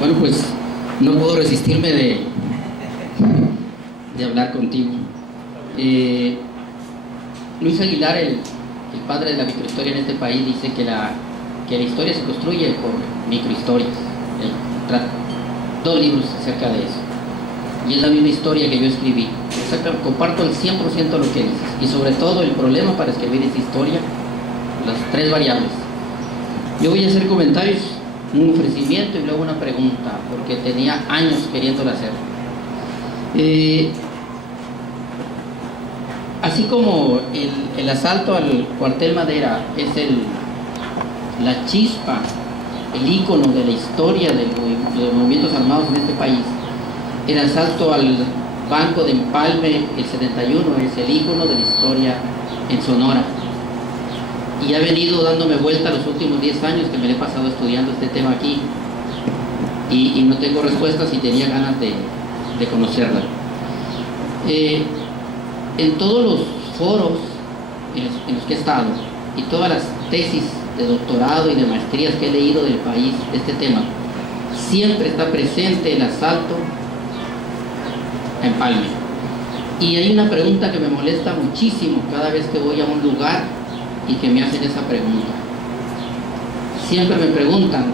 Bueno, pues no puedo resistirme de hablar contigo. Luis Aguilar, el padre de la microhistoria en este país, dice que la historia se construye por microhistorias. Dos libros acerca de eso. Y es la misma historia que yo escribí. Comparto el 100% lo que dices. Y sobre todo el problema para escribir esa historia, las tres variables. Yo voy a hacer comentarios, un ofrecimiento y luego una pregunta, porque tenía años queriéndola hacer. Así como el asalto al cuartel Madera es la chispa, el ícono de la historia de los movimientos armados en este país, el asalto al Banco de Empalme, el 71, es el ícono de la historia en Sonora. Y ha venido dándome vuelta los últimos 10 años que me he pasado estudiando este tema aquí. Y no tengo respuestas y tenía ganas de conocerla. En todos los foros en los que he estado y todas las tesis de doctorado y de maestrías que he leído del país de este tema, siempre está presente el asalto a Empalme. Y hay una pregunta que me molesta muchísimo cada vez que voy a un lugar y que me hacen esa pregunta. Siempre me preguntan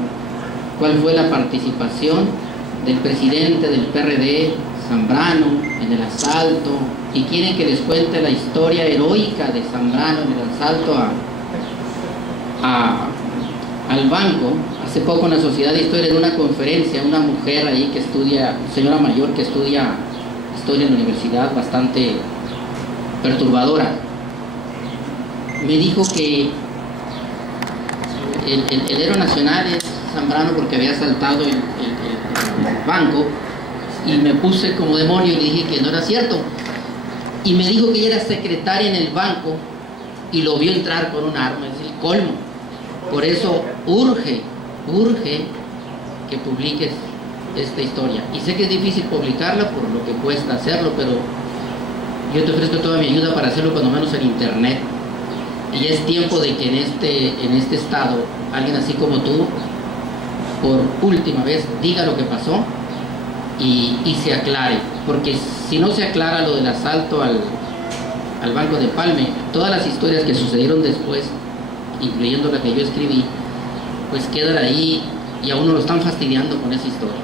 cuál fue la participación del presidente del PRD, Zambrano, en el asalto, y quieren que les cuente la historia heroica de Zambrano en el asalto al banco. Hace poco en la Sociedad de Historia, en una conferencia, una mujer ahí que estudia, señora mayor que estudia historia en la universidad, bastante perturbadora, me dijo que el héroe nacional es Zambrano porque había asaltado el banco, y me puse como demonio y le dije que no era cierto. Y me dijo que ella era secretaria en el banco y lo vio entrar con un arma. Es el colmo. Por eso urge que publiques esta historia. Y sé que es difícil publicarla por lo que cuesta hacerlo, pero yo te ofrezco toda mi ayuda para hacerlo, cuando menos en internet. Y es tiempo de que en este estado alguien así como tú, por última vez, diga lo que pasó y se aclare, porque si no se aclara lo del asalto al Banco de Empalme, todas las historias que sucedieron después, incluyendo la que yo escribí, pues quedan ahí y a uno lo están fastidiando con esa historia.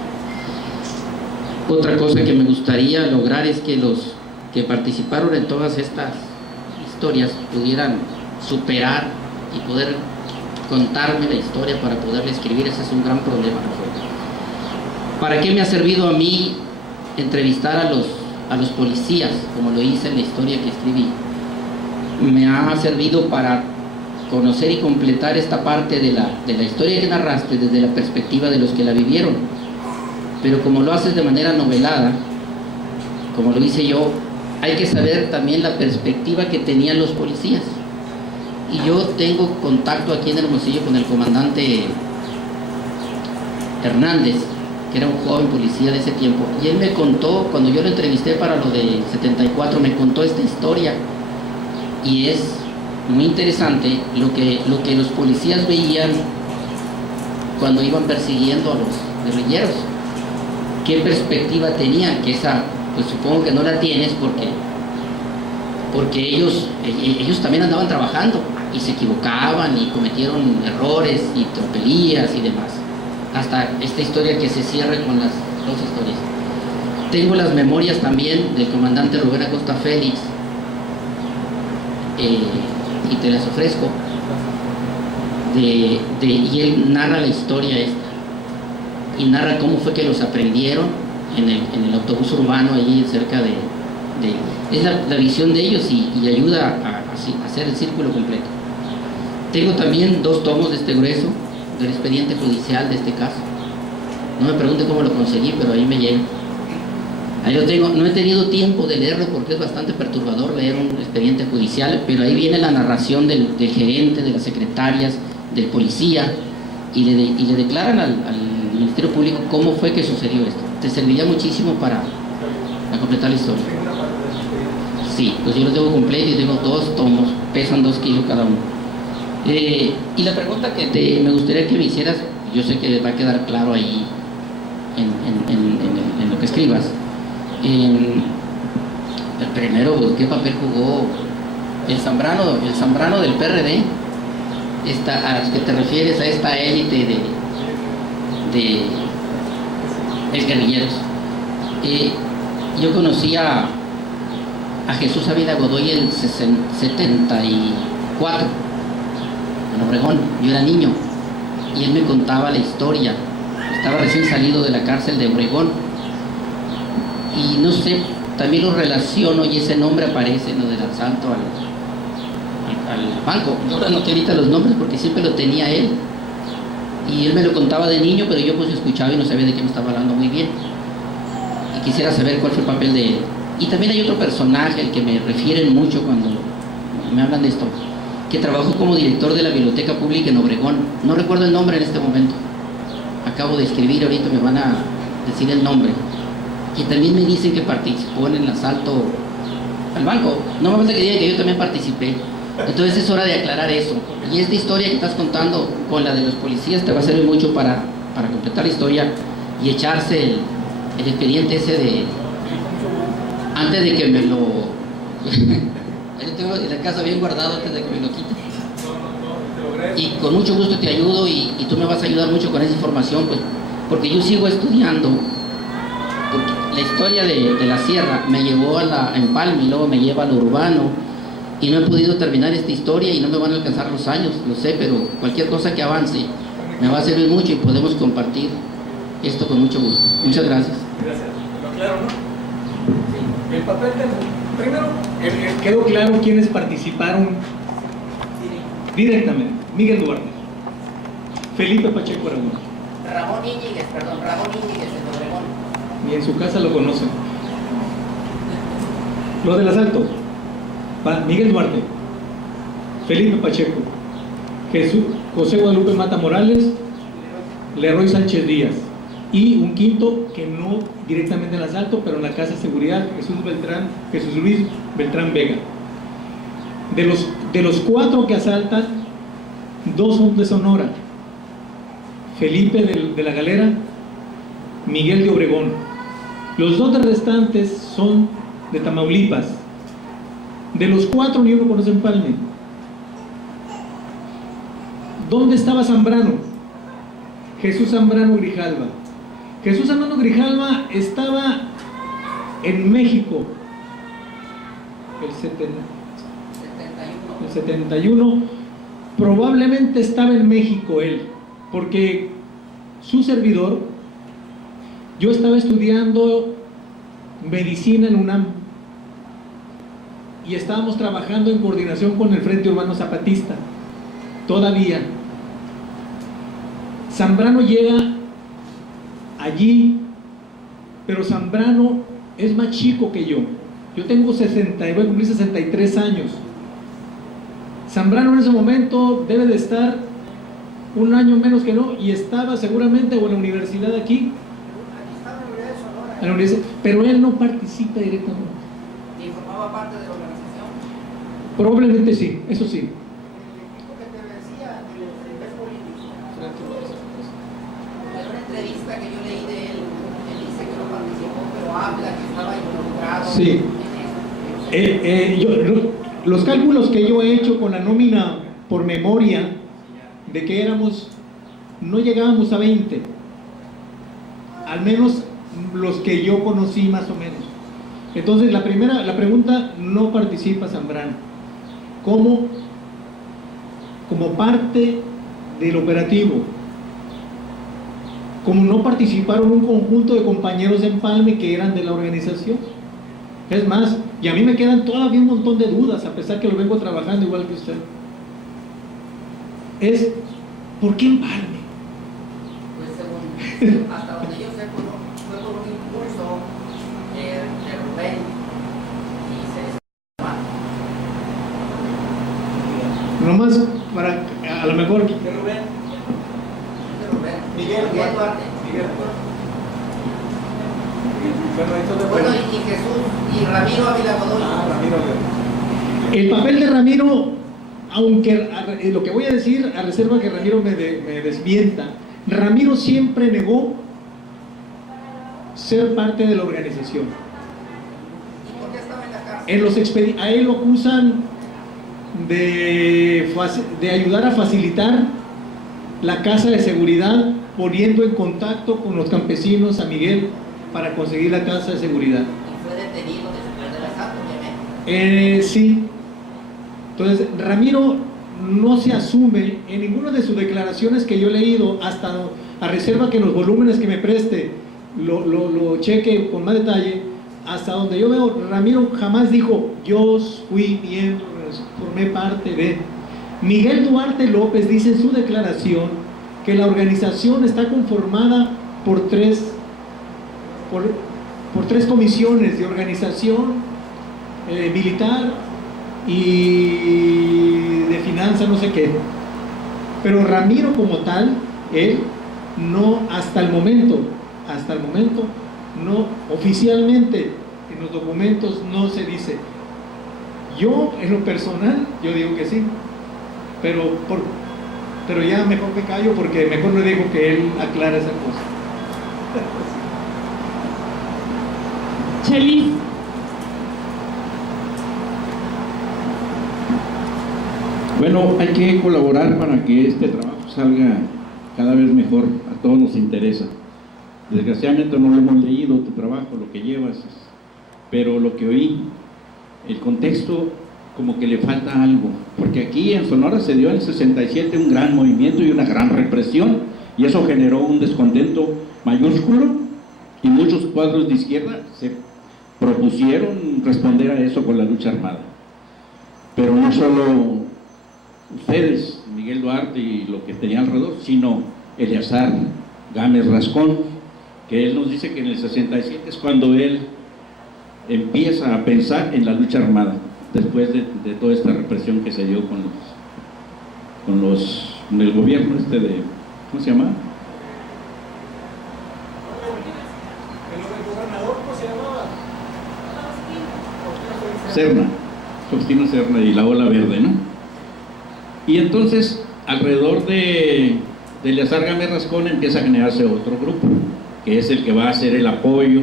Otra cosa que me gustaría lograr es que los que participaron en todas estas historias pudieran superar y poder contarme la historia para poderla escribir. Ese es un gran problema. ¿Para qué me ha servido a mí entrevistar a los policías, como lo hice en la historia que escribí? Me ha servido para conocer y completar esta parte de la historia que narraste desde la perspectiva de los que la vivieron. Pero como lo haces de manera novelada, como lo hice yo, hay que saber también la perspectiva que tenían los policías. Y yo tengo contacto aquí en Hermosillo con el comandante Hernández, que era un joven policía de ese tiempo, y él me contó, cuando yo lo entrevisté para lo del 74, me contó esta historia, y es muy interesante lo que los policías veían cuando iban persiguiendo a los guerrilleros, qué perspectiva tenían, que esa, pues supongo que no la tienes porque ellos también andaban trabajando y se equivocaban y cometieron errores y tropelías y demás, hasta esta historia que se cierra con las dos historias. Tengo las memorias también del comandante Rubén Acosta Félix, y te las ofrezco, y él narra la historia esta, y narra cómo fue que los aprendieron en el autobús urbano ahí cerca es la visión de ellos y ayuda a hacer el círculo completo. Tengo también 2 tomos de este grueso del expediente judicial de este caso. No me pregunte cómo lo conseguí, pero ahí me llega. Ahí lo tengo. No he tenido tiempo de leerlo porque es bastante perturbador leer un expediente judicial, pero ahí viene la narración del gerente, de las secretarias, del policía, y le declaran al Ministerio Público cómo fue que sucedió esto. Te serviría muchísimo para completar la historia. Sí, pues yo lo tengo completo y tengo 2 tomos, pesan 2 kilos cada uno. Y la pregunta que me gustaría que me hicieras, yo sé que va a quedar claro ahí en lo que escribas. El primero, pues, ¿qué papel jugó el Zambrano del PRD? A los que te refieres, a esta élite de exguerrilleros. Yo conocí a Jesús Ávila Godoy en 74, en Obregón. Yo era niño y él me contaba la historia. Estaba recién salido de la cárcel de Obregón y no sé, también lo relaciono y ese nombre aparece, ¿no?, del asalto al banco. Ahora no te ahorita los nombres porque siempre lo tenía él y él me lo contaba de niño, pero yo pues escuchaba y no sabía de qué me estaba hablando muy bien y quisiera saber cuál fue el papel de él. Y también hay otro personaje al que me refieren mucho cuando me hablan de esto, que trabajó como director de la Biblioteca Pública en Obregón. No recuerdo el nombre en este momento, acabo de escribir, ahorita me van a decir el nombre, que también me dicen que participó en el asalto al banco. No me falta que digan que yo también participé. Entonces es hora de aclarar eso. Y esta historia que estás contando con la de los policías te va a servir mucho para completar la historia y echarse el expediente ese de... Antes de que me lo... Yo tengo en la casa bien guardado antes de que me lo quite. Y con mucho gusto te ayudo y tú me vas a ayudar mucho con esa información, pues, porque yo sigo estudiando. Porque la historia de la sierra me llevó a Empalme y luego me lleva a lo urbano y no he podido terminar esta historia y no me van a alcanzar los años, lo sé, pero cualquier cosa que avance me va a servir mucho y podemos compartir esto con mucho gusto. Muchas gracias. Gracias. ¿Pero claro, no? Sí. El papel primero, quedó claro quiénes participaron directamente. Miguel Duarte, Felipe Pacheco Aragón, Ramón Íñiguez en Obregón. Y en su casa lo conocen. Lo del asalto: Miguel Duarte, Felipe Pacheco, José Guadalupe Mata Morales, Leroy Sánchez Díaz, y un quinto que no directamente en el asalto, pero en la casa de seguridad, Jesús Luis Beltrán Vega. De los 4 que asaltan, 2 son de Sonora: Felipe de la Galera, Miguel de Obregón. Los 2 restantes son de Tamaulipas. De los 4, ni uno conoce Empalme. ¿Dónde estaba Zambrano? Jesús Zambrano Grijalva. Jesús Zambrano Grijalva estaba en México el 71. Probablemente estaba en México él, porque su servidor, yo estaba estudiando medicina en UNAM y estábamos trabajando en coordinación con el Frente Urbano Zapatista. Todavía Zambrano llega allí, pero Zambrano es más chico que yo. Yo tengo 60, voy a cumplir 63 años. Zambrano en ese momento debe de estar un año menos que no, y estaba seguramente o en la universidad aquí, en la universidad, pero él no participa directamente. ¿Y formaba parte de la organización? Probablemente sí, eso sí. En una entrevista que yo leí de él, él dice que no participó, pero habla que estaba involucrado. Sí. Los cálculos que yo he hecho con la nómina por memoria, de que no llegábamos a 20, al menos los que yo conocí más o menos. Entonces la pregunta: no participa Zambrano como parte del operativo, como no participaron un conjunto de compañeros de Empalme que eran de la organización. Es más, y a mí me quedan todavía un montón de dudas, a pesar que lo vengo trabajando igual que usted. ¿Por qué Empalme? Pues hasta donde yo sé, fue por un impulso de Rubén y se Nomás para, a lo mejor... ¿De Rubén? Miguel Duarte. Bueno, y Jesús y Ramiro Ávila Godoy. El papel de Ramiro, aunque lo que voy a decir, a reserva que Ramiro me desmienta, Ramiro siempre negó ser parte de la organización. ¿Y por qué estaba en la cárcel? En los a él lo acusan de ayudar a facilitar la casa de seguridad, poniendo en contacto con los campesinos a Miguel para conseguir la casa de seguridad. ¿Y fue detenido después del asalto, obviamente? Sí. Entonces, Ramiro no se asume en ninguna de sus declaraciones que yo he leído, hasta a reserva que en los volúmenes que me preste lo cheque con más detalle. Hasta donde yo veo, Ramiro jamás dijo: yo fui miembro, formé parte de. Miguel Duarte López dice en su declaración que la organización está conformada por tres comisiones de organización, militar y de finanzas, no sé qué. Pero Ramiro como tal, él no, hasta el momento, no, oficialmente en los documentos no se dice. Yo, en lo personal, yo digo que sí, pero ya mejor me callo, porque mejor le digo que él aclara esa cosa. Chelis. Bueno, hay que colaborar para que este trabajo salga cada vez mejor. A todos nos interesa. Desgraciadamente no lo hemos leído, tu trabajo, lo que llevas, pero lo que oí, el contexto, como que le falta algo, porque aquí en Sonora se dio en el 67 un gran movimiento y una gran represión, y eso generó un descontento mayúsculo, y muchos cuadros de izquierda se propusieron responder a eso con la lucha armada. Pero no solo ustedes, Miguel Duarte y lo que tenía alrededor, sino Eleazar Gámez Rascón, que él nos dice que en el 67 es cuando él empieza a pensar en la lucha armada, después de toda esta represión que se dio con el gobierno de, ¿cómo se llama? ¿El gobernador cómo se llamaba? Serna, Faustino Serna y la Ola Verde, ¿no? Y entonces, alrededor de Eleazar Gámez Rascón empieza a generarse otro grupo, que es el que va a hacer el apoyo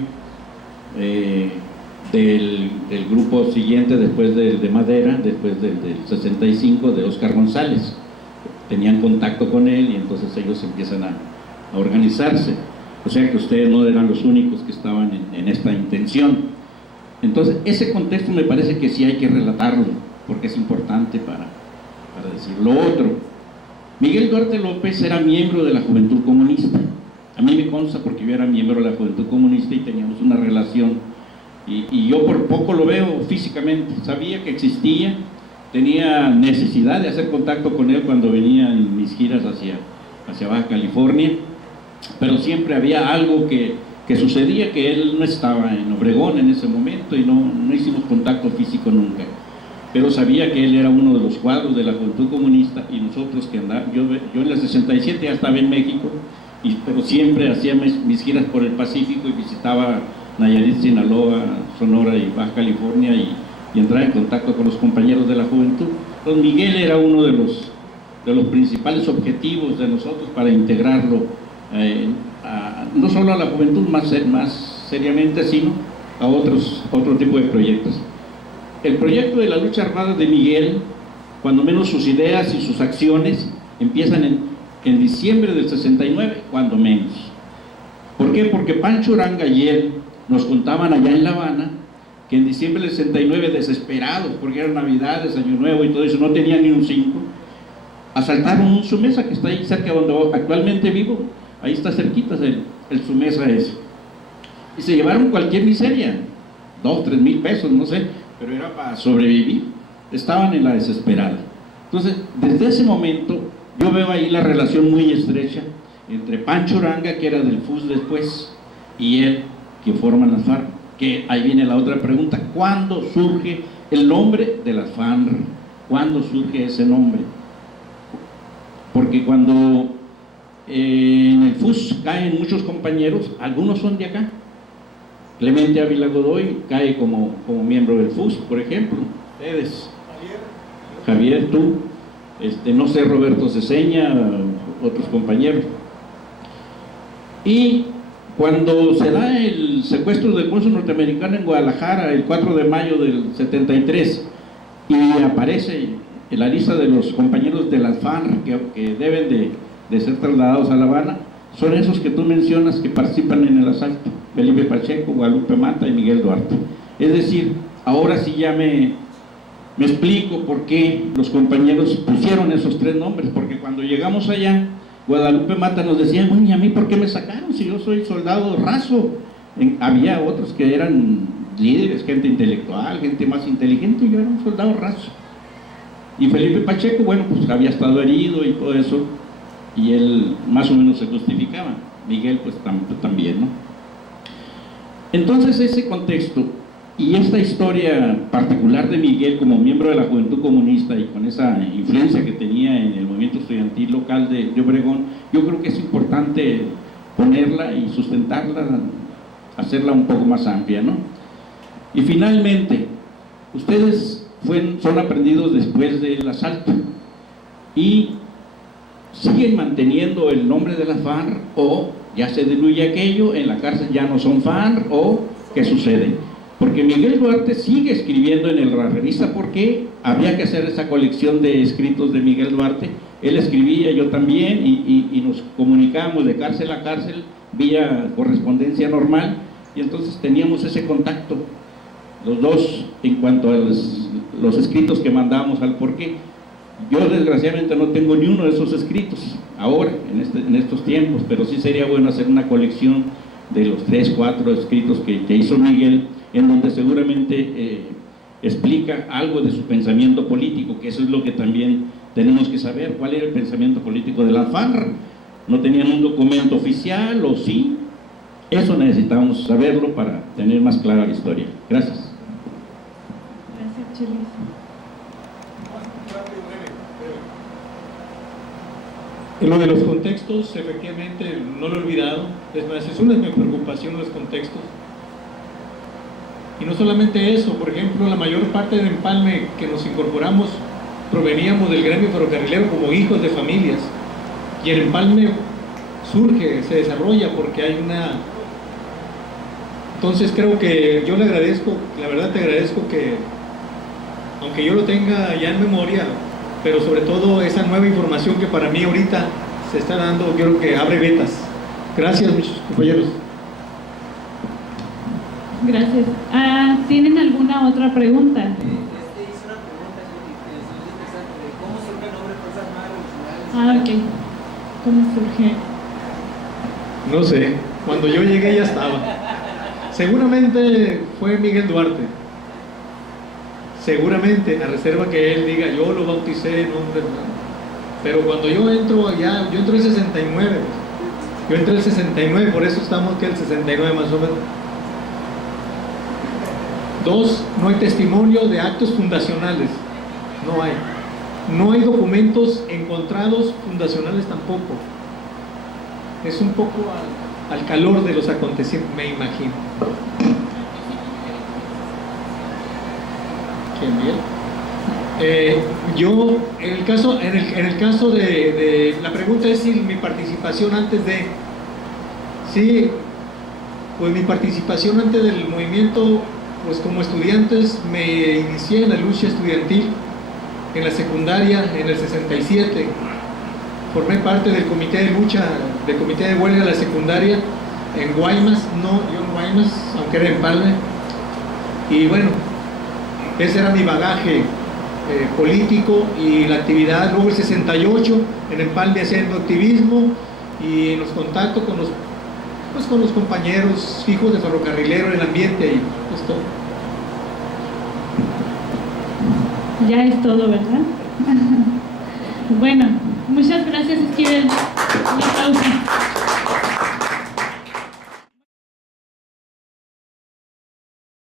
del grupo siguiente después de Madera, después del 65, de Óscar González. Tenían contacto con él y entonces ellos empiezan a organizarse. O sea que ustedes no eran los únicos que estaban en esta intención. Entonces, ese contexto me parece que sí hay que relatarlo, porque es importante para decir lo otro. Miguel Duarte López era miembro de la Juventud Comunista. A mí me consta porque yo era miembro de la Juventud Comunista y teníamos una relación. Y yo por poco lo veo físicamente. Sabía que existía, tenía necesidad de hacer contacto con él cuando venía en mis giras hacia Baja California, pero siempre había algo que sucedía, que él no estaba en Obregón en ese momento y no hicimos contacto físico nunca. Pero sabía que él era uno de los cuadros de la Juventud Comunista y nosotros que andábamos, yo en el 67 ya estaba en México, pero siempre hacía mis giras por el Pacífico y visitaba Nayarit, Sinaloa, Sonora y Baja California y entraba en contacto con los compañeros de la juventud. Entonces Miguel era uno de los principales objetivos de nosotros para integrarlo no solo a la juventud más seriamente, sino a otro tipo de proyectos. El proyecto de la lucha armada de Miguel, cuando menos sus ideas y sus acciones, empiezan en diciembre del 69, cuando menos. ¿Por qué? Porque Pancho Uranga y él nos contaban allá en La Habana que en diciembre del 69, desesperados, porque eran Navidades, Año Nuevo y todo eso, no tenían ni un 5, asaltaron un Sumesa que está ahí cerca donde actualmente vivo, ahí está cerquita el Sumesa ese, y se llevaron cualquier miseria, 2, 3 mil pesos, no sé, pero era para sobrevivir. Estaban en la desesperada. Entonces, desde ese momento yo veo ahí la relación muy estrecha entre Pancho Uranga, que era del FUS después, y él, que forman las FARC. Que ahí viene la otra pregunta: ¿cuándo surge el nombre de las FARC? ¿Cuándo surge ese nombre? Porque cuando en el FUS caen muchos compañeros, algunos son de acá. Clemente Ávila Godoy cae como miembro del FUS, por ejemplo. Ustedes, Javier, tú, no sé, Roberto Ceseña, otros compañeros. Y Cuando se da el secuestro del cónsul norteamericano en Guadalajara el 4 de mayo del 73 y aparece en la lista de los compañeros de las FARC que deben de ser trasladados a La Habana, son esos que tú mencionas que participan en el asalto: Felipe Pacheco, Guadalupe Mata y Miguel Duarte. Es decir, ahora sí ya me explico por qué los compañeros pusieron esos tres nombres, porque cuando llegamos allá, Guadalupe Mata nos decía: bueno, ¿y a mí por qué me sacaron si yo soy soldado raso? Había otros que eran líderes, gente intelectual, gente más inteligente, y yo era un soldado raso. Y Felipe Pacheco, bueno, pues había estado herido y todo eso, y él más o menos se justificaba. Miguel pues también, ¿no? Entonces ese contexto y esta historia particular de Miguel como miembro de la Juventud Comunista y con esa influencia que tenía en el movimiento estudiantil local de Obregón, yo creo que es importante ponerla y sustentarla, hacerla un poco más amplia, ¿no? Y finalmente, ustedes son aprendidos después del asalto y siguen manteniendo el nombre de la FARC, o ya se diluye aquello, en la cárcel ya no son FARC, o ¿qué sucede? Porque Miguel Duarte sigue escribiendo en la revista, porque había que hacer esa colección de escritos de Miguel Duarte. Él escribía, yo también, y nos comunicábamos de cárcel a cárcel vía correspondencia normal, y entonces teníamos ese contacto los dos en cuanto a los escritos que mandábamos al porqué. Yo desgraciadamente no tengo ni uno de esos escritos ahora, en estos tiempos, pero sí sería bueno hacer una colección de los 3, 4 escritos que hizo Miguel, en donde seguramente explica algo de su pensamiento político, que eso es lo que también tenemos que saber: cuál era el pensamiento político de la FARC. ¿No tenían un documento oficial o sí? Eso necesitamos saberlo para tener más clara la historia. Gracias. Gracias, Chelis. En lo de los contextos, efectivamente, no lo he olvidado. Es más, es una de mis preocupaciones los contextos. Y no solamente eso, por ejemplo, la mayor parte del empalme que nos incorporamos proveníamos del gremio ferrocarrilero como hijos de familias. Y el empalme surge, se desarrolla porque hay una... Entonces creo que yo le agradezco, la verdad te agradezco que, aunque yo lo tenga ya en memoria, pero sobre todo esa nueva información que para mí ahorita se está dando, yo creo que abre vetas. Gracias, mis compañeros. Gracias. ¿Tienen alguna otra pregunta? Hice una pregunta, ¿cómo surge el nombre Fuerzas Armadas Revolucionarias? Ok. ¿Cómo surge? No sé, cuando yo llegué ya estaba. Seguramente fue Miguel Duarte. Seguramente, a reserva que él diga, yo lo bauticé en nombre, pero cuando yo entro allá, yo entro en 69, yo entré en 69, por eso estamos que el 69 más o menos. 2, no hay testimonio de actos fundacionales, no hay documentos encontrados fundacionales tampoco. Es un poco al calor de los acontecimientos, me imagino. ¿Quién bien? Yo, en el caso de la pregunta es si mi participación antes de... Sí, pues mi participación antes del movimiento, pues como estudiantes me inicié en la lucha estudiantil en la secundaria en el 67. Formé parte del comité de lucha, del comité de huelga de la secundaria en Guaymas, yo en Guaymas, aunque era en Empalme. Y bueno, ese era mi bagaje político y la actividad. Luego el 68 en Empalme haciendo activismo y en los contactos con los compañeros hijos de ferrocarrilero en el ambiente y pues todo. Ya es todo, ¿verdad? Bueno, muchas gracias, Esquivel. Un aplauso.